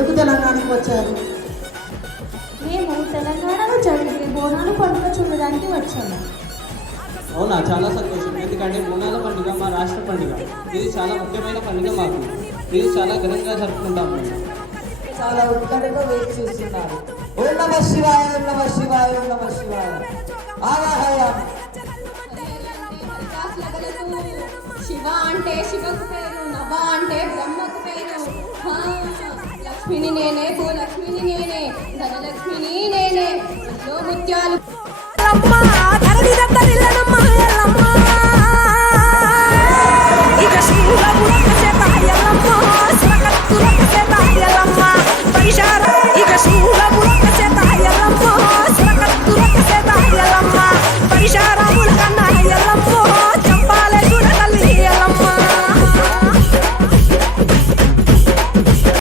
ఎందుకు తెలంగాణకు వచ్చారు? మేము తెలంగాణలో జరిగే బోనాలు పండుగ చూడడానికి వచ్చాము. అవునా, చాలా సంతోషం. ఎందుకంటే బోనాల పండుగ మా రాష్ట్ర పండుగ. ఇది చాలా ముఖ్యమైన పండుగ మాకు. ఇది చాలా ఘనంగా జరుపుకుంటాము. చాలా ఉత్కంఠగా వేచి చూస్తున్నారు. ఓం నమః శివాయ, ఓం నమః శివాయ, ఓం నమః శివాయ. ఆవాహయామి. శివ అంటే శివకు పేరు, నభ అంటే బ్రహ్మకు పేరు. లక్ష్మిని నేనే, భూలక్ష్మిని నేనే, ధనలక్ష్మిని నేనే, ముత్యాలు